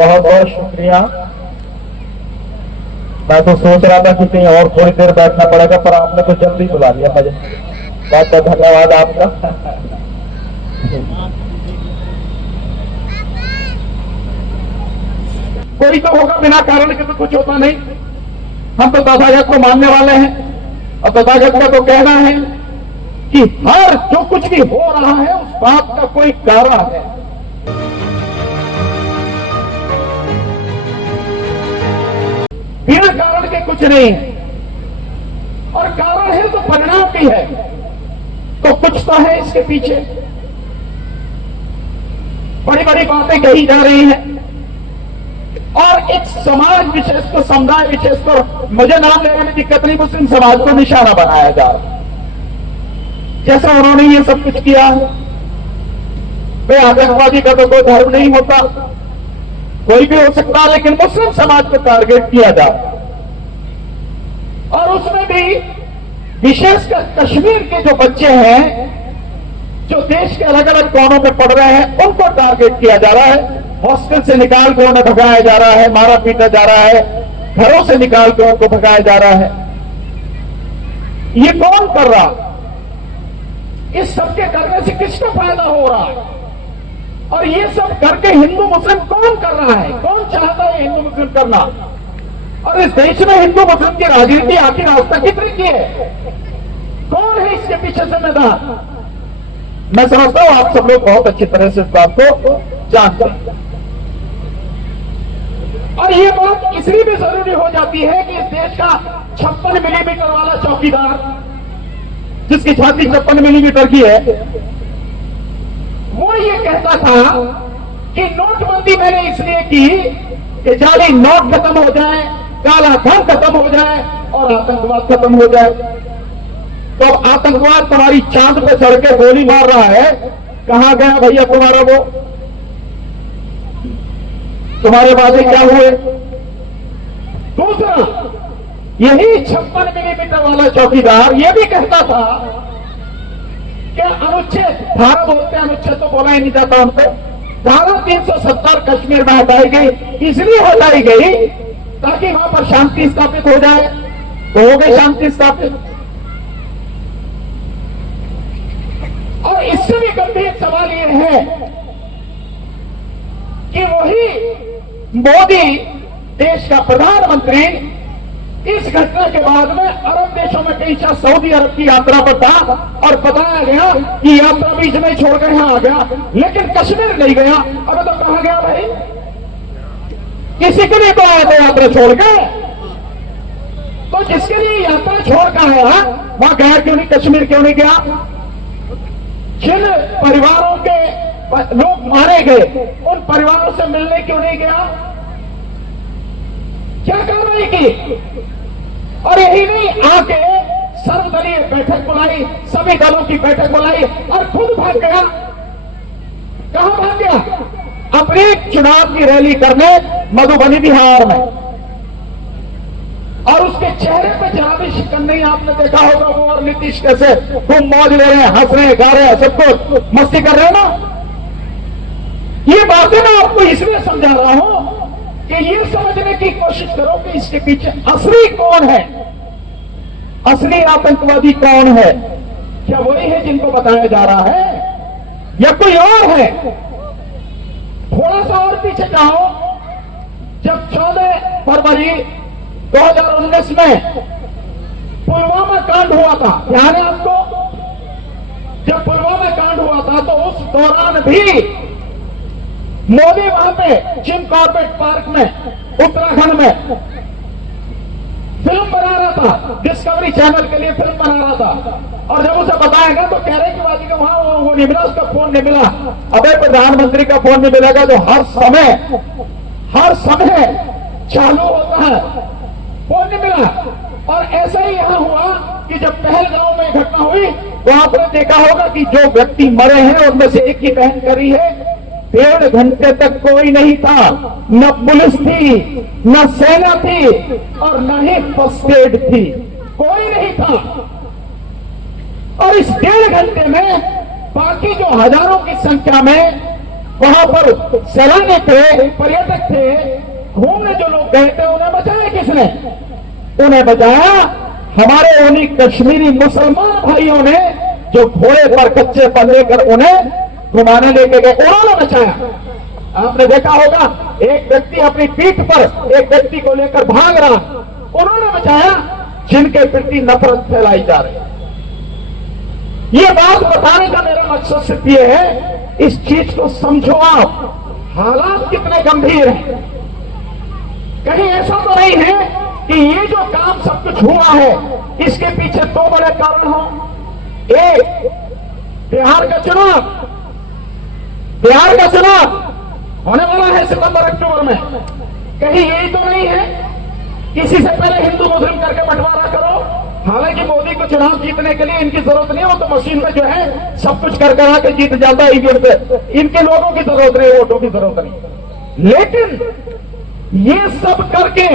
बहुत बहुत शुक्रिया। मैं तो सोच रहा था कि कहीं और थोड़ी देर बैठना पड़ेगा, पर आपने तो जल्दी बुला लिया मुझे। बहुत बहुत धन्यवाद आपका। कोई तो होगा, बिना कारण के तो कुछ होता नहीं। हम तो तथागत को मानने वाले हैं और तथागत का तो कहना है कि हर जो कुछ भी हो रहा है उस बात का कोई कारण है। बिना कारण के कुछ नहीं है, और कारण है तो परिणाम भी है, तो कुछ तो है इसके पीछे। बड़ी बड़ी बातें कही जा रही हैं और एक समाज विशेष को, समुदाय विशेष को, मुझे नाम लेने में दिक्कत नहीं, मुस्लिम समाज को निशाना बनाया जा रहा है। जैसा उन्होंने ये सब कुछ किया है, वे आतंकवादी का तो कोई धर्म नहीं होता, कोई भी हो सकता, लेकिन मुस्लिम समाज को टारगेट किया जा रहा है। और उसमें भी विशेषकर कश्मीर के जो बच्चे हैं, जो देश के अलग अलग कोनों में पढ़ रहे हैं, उनको टारगेट किया जा रहा है। हॉस्टल से निकाल के उन्हें भगाया जा रहा है, मारा पीटा जा रहा है, घरों से निकाल के उनको भगाया जा रहा है। ये कौन कर रहा? इस सब के करने से किसको फायदा हो रहा है? और ये सब करके हिंदू मुस्लिम कौन कर रहा है? कौन चाहता है हिंदू मुस्लिम करना? और इस देश में हिंदू मुस्लिम की राजनीति आखिर आज तक कितनी की है? कौन है इसके पीछे जिम्मेदार? मैं समझता हूं आप सब लोग बहुत अच्छी तरह से इस बात को जानते हैं। और ये बात इसलिए भी जरूरी हो जाती है कि इस देश का 56 मिलीमीटर वाला चौकीदार, जिसकी छाती 56 मिलीमीटर की है, वो ये कहता था कि नोटबंदी मैंने इसलिए की कि जाली नोट खत्म हो जाए, काला धन खत्म हो जाए और आतंकवाद खत्म हो जाए। तो आतंकवाद तुम्हारी चांद पे चढ़ के गोली मार रहा है, कहां गया भैया तुम्हारा वो? तुम्हारे वादे क्या हुए? दूसरा, यही 56 मिलीमीटर वाला चौकीदार ये भी कहता था कि अनुच्छेद, धारा बोलते हैं, अनुच्छेद तो बोला ही नहीं जाता उन पर, धारा 370 कश्मीर में हटाई गई, इसलिए हटाई गई ताकि वहां पर शांति स्थापित हो जाए। तो हो गई शांति स्थापित। और इससे भी गंभीर सवाल यह है कि वही मोदी देश का प्रधानमंत्री इस घटना के बाद में अरब देशों में कई चार सऊदी अरब की यात्रा पर था और बताया गया कि यात्रा बीच में छोड़ कर यहां आ गया, लेकिन कश्मीर नहीं गया। अब तो कहां गया भाई? किसी के लिए तो आया था यात्रा छोड़ के? तो जिसके लिए यात्रा छोड़ कर आया वहां गया क्यों नहीं? कश्मीर क्यों नहीं गया? जिन परिवारों के लोग मारे गए उन परिवारों से मिलने क्यों नहीं गया? क्या कार्रवाई की? और यही नहीं, आके सर्वदलीय बैठक बुलाई, सभी दलों की बैठक बुलाई और खुद भाग गया। कहां भाग गया? अपनी चुनाव की रैली करने मधुबनी बिहार में। और उसके चेहरे पे जहां भी शिकन नहीं, आपने देखा होगा वो और नीतीश कैसे खूब मौज ले रहे हैं, हंस रहे हैं, गा रहे हैं, सबको मस्ती कर रहे हैं ना। ये बातें मैं आपको इसलिए समझा रहा हूं कि ये समझने की कोशिश करो कि इसके पीछे असली कौन है, असली आतंकवादी कौन है। क्या वही है जिनको बताया जा रहा है या कोई और है? थोड़ा सा और पीछे जाओ, जब 14 फरवरी 2019 में पुलवामा कांड हुआ था, ध्यान है आपको? जब पुलवामा कांड हुआ था तो उस दौरान भी मोदी वहां पे जिम कॉर्बेट पार्क में उत्तराखंड में फिल्म बना रहा था, डिस्कवरी चैनल के लिए फिल्म बना रहा था। और जब उसे बताया गया तो कह रहे कि बाजी का वहां वो नहीं मिला, उसका फोन नहीं मिला। अबे प्रधानमंत्री का फोन नहीं मिलेगा जो हर समय चालू होता है, फोन नहीं मिला। और ऐसा ही यहां हुआ कि जब पहलगांव में घटना हुई तो आपने देखा होगा कि जो व्यक्ति मरे हैं उनमें से एक ही बहन करी है, 1.5 घंटे तक कोई नहीं था, न पुलिस थी, न सेना थी और न ही फर्स्ट एड थी, कोई नहीं था। और इस 1.5 घंटे में बाकी जो हजारों की संख्या में वहां पर सैलानी थे, पर्यटक थे, घूमने जो लोग गए थे उन्हें बचाया किसने? उन्हें बचाया हमारे उन्हीं कश्मीरी मुसलमान भाइयों ने, जो घोड़े पर कच्चे पर लेकर उन्हें घुमाने लेके गए, उन्होंने बचाया। आपने देखा होगा एक व्यक्ति अपनी पीठ पर एक व्यक्ति को लेकर भाग रहा, उन्होंने बचाया जिनके प्रति नफरत फैलाई जा रही है। ये बात बताने का मेरा मकसद सिर्फ ये है, इस चीज को समझो आप, हालात कितने गंभीर हैं। कहीं ऐसा तो नहीं है कि ये जो काम सब कुछ हुआ है इसके पीछे दो बड़े कारण हों। एक, बिहार का चुनाव होने वाला है सितंबर अक्टूबर में। कहीं यही तो नहीं है किसी से पहले हिंदू मुस्लिम करके बंटवारा करो। हालांकि मोदी को चुनाव जीतने के लिए इनकी जरूरत नहीं हो, तो मशीन में जो है सब कुछ कर करा के जीत जाता है ईवीएम पे। इनके लोगों की जरूरत नहीं, वोटों की जरूरत नहीं। लेकिन ये सब करके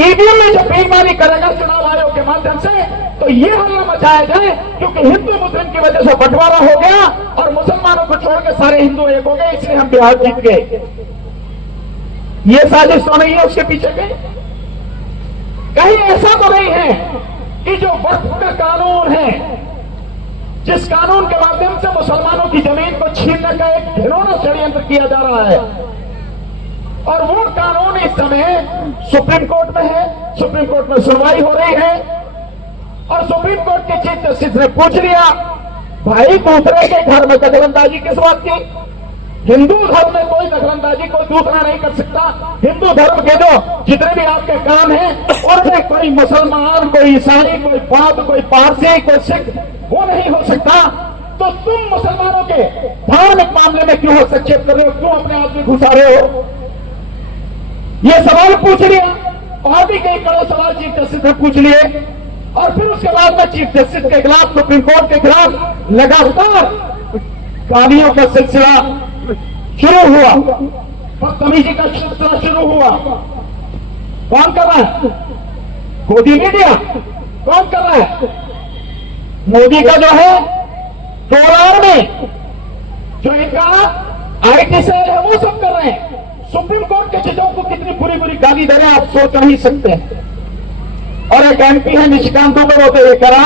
ईवीएम में जब बेईमानी करेगा चुनाव आयोग के माध्यम से, तो ये हल्ला मचाया जाए क्योंकि हिंदू मुस्लिम की वजह से बंटवारा हो गया और मुसलमानों को छोड़ के सारे हिंदू एक हो गए, इसलिए हम बिहार जीत गए। ये साजिश तो नहीं है उसके पीछे के? कहीं ऐसा तो नहीं है कि जो वक्फ का कानून है, जिस कानून के माध्यम से मुसलमानों की जमीन को छीनने का एक घिनौना षड्यंत्र किया जा रहा है, और वो कानून इस समय सुप्रीम कोर्ट में है, सुप्रीम कोर्ट में सुनवाई हो रही है, और सुप्रीम कोर्ट के चीफ जस्टिस ने पूछ लिया, भाई दूसरे के घर में दखलंदाजी किस बात की? हिंदू धर्म में कोई दखलंदाजी कोई दूसरा नहीं कर सकता। हिंदू धर्म के जो जितने भी आपके काम हैं उनमें कोई मुसलमान, कोई ईसाई, कोई बौद्ध, कोई पारसी, कोई सिख वो नहीं हो सकता। तो तुम मुसलमानों के धार्मिक मामले में क्यों हस्तक्षेप कर रहे हो, क्यों अपने आदमी घुसा रहे हो? ये सवाल पूछ लिया, और भी कई कड़े सवाल चीफ जस्टिस ने पूछ लिए, और फिर उसके बाद में चीफ जस्टिस के खिलाफ, सुप्रीम कोर्ट के खिलाफ लगातार गालियों का सिलसिला शुरू हुआ, बदतमीजी का सिलसिला शुरू हुआ। कौन कर रहा है? मोदी मीडिया। कौन कर रहा है? मोदी का जो है डॉलर में जो इनका आईटी सेल है वो सब कर रहे हैं। सुप्रीम कोर्ट के जजों को कितनी बुरी बुरी गाली दे रहे हैं आप सोच नहीं सकते। और एक एमपी है निशिकांत दुबे, वो तो ये करा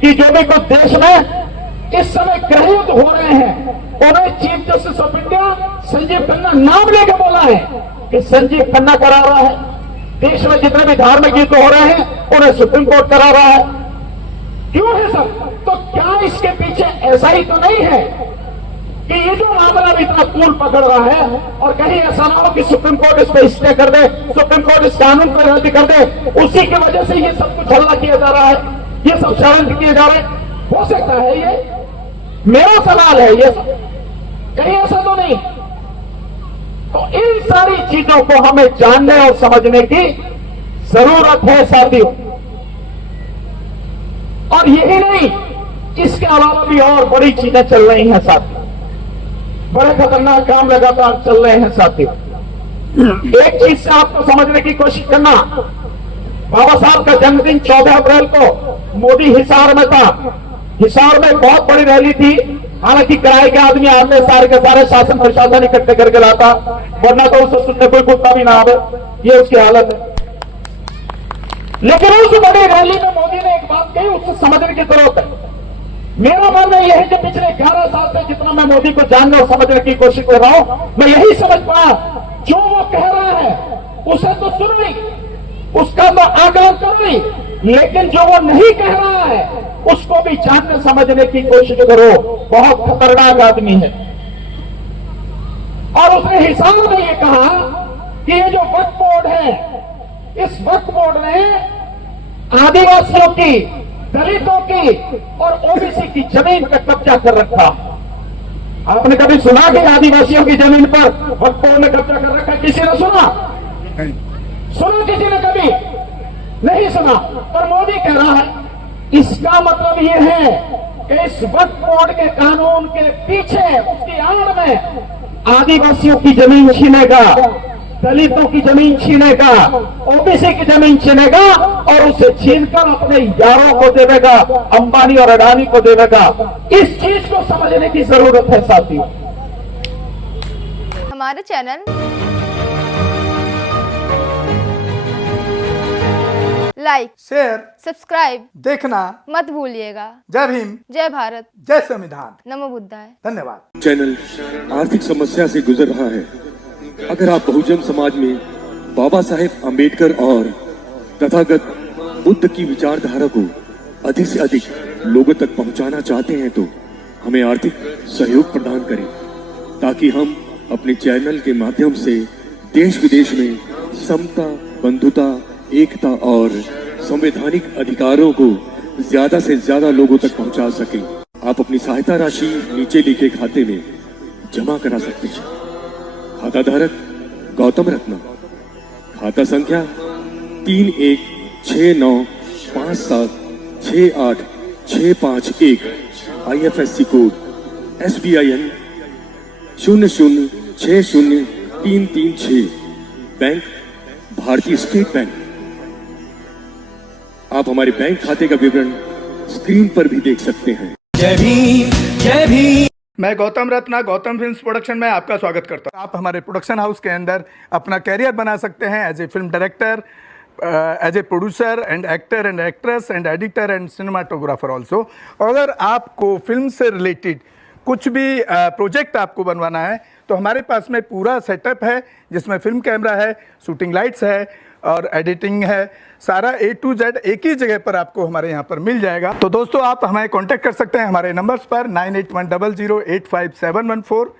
कि जो भी कुछ देश में इस समय गृहयुद्ध हो रहे हैं उन्हें chief justice of India Sanjeev Khanna नाम लेके बोला है कि संजीव खन्ना करा रहा है। देश में जितने भी धार्मिक युद्ध हो रहे हैं उन्हें सुप्रीम कोर्ट करा रहा है। क्यों है सब? तो क्या इसके पीछे ऐसा ही तो नहीं है कि ये जो मामला भी इतना तूल पकड़ रहा है, और कहीं ऐसा ना हो कि सुप्रीम कोर्ट इस पर स्टे कर दे, सुप्रीम कोर्ट इस कानून को रद्द कर दे, उसी की वजह से ये सब कुछ हल्ला किया जा रहा है, ये सब षड्यंत्र किए जा रहे हैं। हो सकता है ये, मेरा सवाल है, ये कहीं ऐसा तो नहीं? तो इन सारी चीजों को हमें जानने और समझने की जरूरत है साथियों। और यही नहीं, इसके अलावा भी और बड़ी चीजें चल रही हैं साथियों, बड़े खतरनाक काम लगातार चल रहे हैं साथियों। एक चीज से आपको समझने की कोशिश करना, बाबा साहब का जन्मदिन 14 अप्रैल को मोदी हिसार में था। हिसार में बहुत बड़ी रैली थी, हालांकि किराए के आदमी आते सारे के सारे शासन प्रशासन इकट्ठे करके लाता, वरना तो उसे सुनने कोई कुत्ता भी ना आवे, ये उसकी हालत है। लेकिन उस बड़ी रैली में मोदी ने एक बात कही, उससे समझने की जरूरत है। मेरा मानना यह है कि पिछले 11 साल से जितना मैं मोदी को जानने और समझने की कोशिश कर रहा हूं, मैं यही समझ पाया, जो वो कह रहा है उसे तो सुन ली, उसका तो आकलन कर ली, लेकिन जो वो नहीं कह रहा है उसको भी जानने समझने की कोशिश करो। बहुत खतरनाक आदमी है। और उसने हिसाब में ये कहा कि ये जो वक्फ बोर्ड है, इस वक्फ बोर्ड ने आदिवासियों की, दलितों की और ओबीसी की जमीन का कब्जा कर रखा। आपने कभी सुना कि आदिवासियों की जमीन पर वक्फ बोर्ड ने कब्जा कर रखा? किसी ने सुना? सुना किसी ने? कभी नहीं सुना। और मोदी कह रहा है, इसका मतलब यह है कि इस वक्फ बोर्ड के कानून के पीछे, उसकी आड़ में आदिवासियों की जमीन छीनेगा, दलितों की जमीन छीनेगा, ओबीसी की जमीन छीनेगा और उसे छीनकर अपने यारों को देगा, अंबानी और अडानी को देगा। इस चीज को समझने की जरूरत है साथियों। हमारे चैनल लाइक, शेयर, सब्सक्राइब देखना मत भूलिएगा। जय भीम, जय भारत, जय संविधान। नमो बुद्धाय। धन्यवाद। चैनल आर्थिक समस्या से गुजर रहा है। अगर आप बहुजन समाज में बाबा साहेब अम्बेडकर और तथागत बुद्ध की विचारधारा को अधिक से अधिक लोगों तक पहुंचाना चाहते हैं तो हमें आर्थिक सहयोग प्रदान करें, ताकि हम अपने चैनल के माध्यम से देश विदेश में समता, बंधुता, एकता और संवैधानिक अधिकारों को ज्यादा से ज्यादा लोगों तक पहुंचा सकें। आप अपनी सहायता राशि नीचे लिखे खाते में जमा करा सकते हैं। खाता धारक गौतम रत्ना, खाता संख्या 3169576865 IFSC कोड SBIN 0060336, बैंक भारतीय स्टेट बैंक। आप हमारे बैंक खाते का विवरण स्क्रीन पर भी देख सकते हैं। जय भीम, जय भीम। मैं गौतम रत्ना गौतम फिल्म्स प्रोडक्शन में आपका स्वागत करता हूं। आप हमारे प्रोडक्शन हाउस के अंदर अपना कैरियर बना सकते हैं as a film director, as a producer and actor and actress and editor and cinematographer also. अगर आपको फिल्म से रिलेटेड कुछ भी प्रोजेक्ट आपको बनवाना है तो हमारे पास में पूरा सेटअप है, जिसमें फिल्म कैमरा है, शूटिंग लाइट्स है और एडिटिंग है। सारा A to Z एक ही जगह पर आपको हमारे यहाँ पर मिल जाएगा। तो दोस्तों, आप हमें कांटेक्ट कर सकते हैं हमारे नंबर्स पर 9810085714